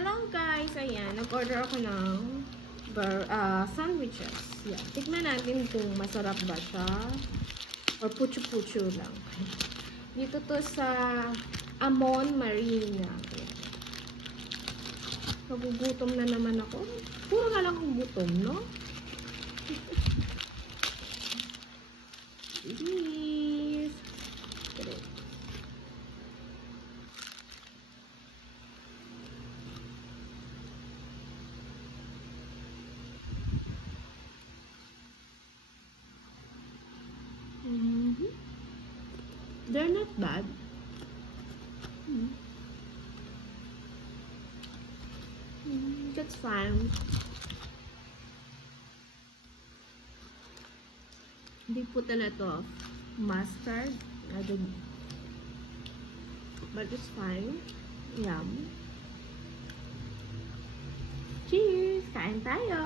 Hello guys! Ayan, nag-order ako ng sandwiches. Yan. Tikman natin kung masarap ba siya or pucho-pucho lang. Dito to sa Amon Marina. Nagugutom na naman ako. Puro na lang akong gutom, no? Please. They're not bad. That's fine. They put a lot of mustard. I don't know. But it's fine. Yum. Cheers! Kain tayo!